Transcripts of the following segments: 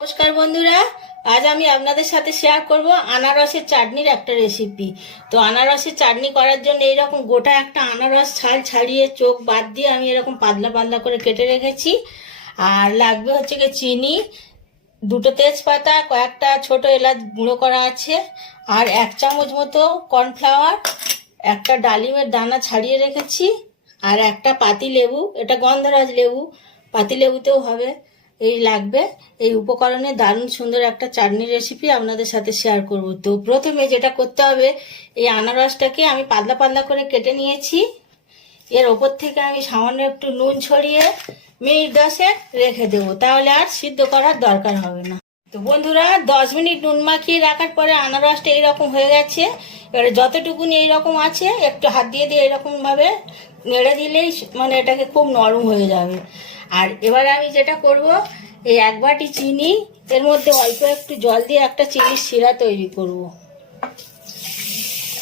নমস্কার বন্ধুরা, আজ আমি আপনাদের সাথে শেয়ার করব আনারসের চাটনির একটা রেসিপি। তো আনারসের চাটনি করার জন্য এইরকম গোটা একটা আনারস ছাল ছাড়িয়ে চোখ বাদ দিয়ে আমি এরকম পাতলা পাতলা করে কেটে রেখেছি। আর লাগবে হচ্ছে গিয়ে চিনি, দুটো তেজপাতা, কয়েকটা ছোট এলাচ গুঁড়ো করা আছে, আর 1 চামচ মতো কর্নফ্লাওয়ার, একটা ডালিমের দানা ছাড়িয়ে রেখেছি, আর একটা পাতি লেবু, এটা গন্ধরাজ লেবু, পাতি লেবুতেও হবে। এই লাগবে। এই উপকরণে দারুণ সুন্দর একটা চাটনির রেসিপি আপনাদের সাথে শেয়ার করব। তো প্রথমে যেটা করতে হবে, এই আনারসটাকে আমি পাতলা পাতলা করে কেটে নিয়েছি। এর ওপর থেকে আমি সামান্য একটু নুন ছড়িয়ে মিনিট 10 রেখে দেবো, তাহলে আর সিদ্ধ করার দরকার হবে না। তো বন্ধুরা, 10 মিনিট নুন মাখিয়ে রাখার পরে আনারসটা এইরকম হয়ে গেছে। এবারে যতটুকুনি এইরকম আছে একটু হাত দিয়ে দিয়ে এরকমভাবে নেড়ে দিলেই মানে এটাকে খুব নরম হয়ে যাবে। আর এবারে আমি যেটা করব, এই 1 বাটি চিনি, এর মধ্যে অল্প একটু জল দিয়ে একটা চিনির শিরা তৈরি করব।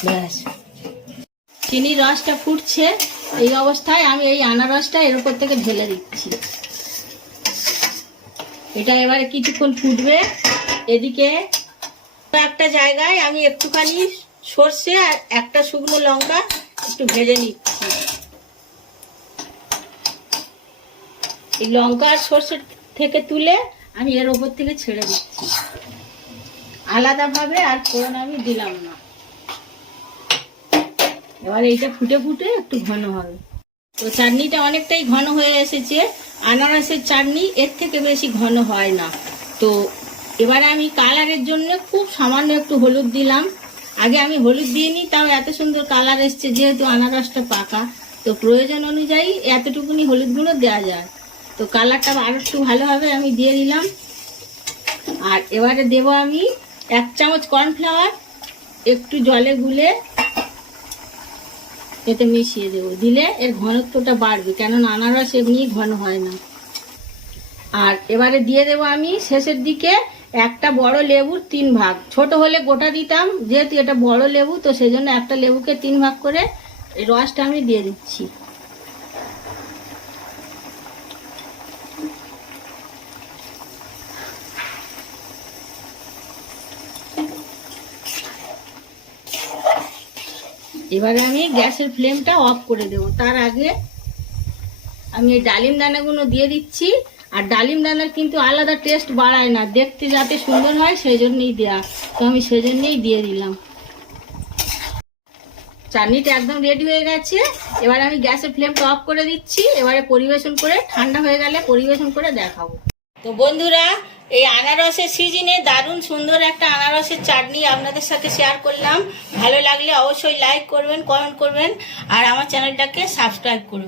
ব্যাস, চিনির রসটা ফুটছে, এই অবস্থায় আমি এই আনারসটা এর উপর থেকে ঢেলে দিচ্ছি। এটা এবারে কিছুক্ষণ ফুটবে। এদিকে একটা জায়গায় আমি একটুখানি সর্ষে আর একটা শুকনো লঙ্কা একটু ভেজে নিচ্ছি। এই লঙ্কা আর সর্ষে থেকে তুলে আমি এর ওপর থেকে ছেড়ে দিচ্ছি আলাদাভাবে, আর ফোড়ন আমি দিলাম না। এবার এইটা ফুটে ফুটে একটু ঘন হবে। তো চাটনিটা অনেকটাই ঘন হয়ে এসেছে। আনারসের চাটনি এর থেকে বেশি ঘন হয় না। তো এবারে আমি কালারের জন্য খুব সামান্য একটু হলুদ দিলাম। আগে আমি হলুদ দিইনি, তাও এত সুন্দর কালার এসছে, যেহেতু আনারসটা পাকা। তো প্রয়োজন অনুযায়ী এতটুকুনি হলুদ গুঁড়ো দেওয়া যায়। তো কালারটা আরো একটু ভালোভাবে আমি দিয়ে দিলাম। আর এবারে দেব আমি 1 চামচ কর্নফ্লাওয়ার, একটু জলে গুলে এতে মিশিয়ে দেবো। দিলে এর ঘনত্বটা বাড়বে, কেননা আনারস এমনি ঘন হয় না। আর এবারে দিয়ে দেবো আমি শেষের দিকে একটা বড় লেবুর 3 ভাগ। ছোট হলে গোটা দিতাম, যেহেতু এটা বড় লেবু তো সেজন্য একটা লেবুকে 3 ভাগ করে এই রসটা আমি দিয়ে দিচ্ছি। এবারে আমি গ্যাসের ফ্লেমটা অফ করে দেব। তার আগে আমি এই ডালিম দানাগুলো দিয়ে দিচ্ছি। আর ডালিম দানার কিন্তু আলাদা টেস্ট বাড়ায় না, দেখতে যাতে সুন্দর হয় সেই জন্যই দেওয়া। তো আমি সেজন্যই দিয়ে দিলাম। চাটনিটা একদম রেডি হয়ে গেছে। এবার আমি গ্যাসের ফ্লেমটা অফ করে দিচ্ছি। এবারে পরিবেশন করে, ঠান্ডা হয়ে গেলে পরিবেশন করে দেখাবো। তো বন্ধুরা, এই আনারসের সিজনে দারুণ সুন্দর একটা আনারসের চাটনি আপনাদের সাথে শেয়ার করলাম। ভালো লাগলে অবশ্যই লাইক করবেন, কমেন্ট করবেন, আর আমার চ্যানেলটাকে সাবস্ক্রাইব করবেন।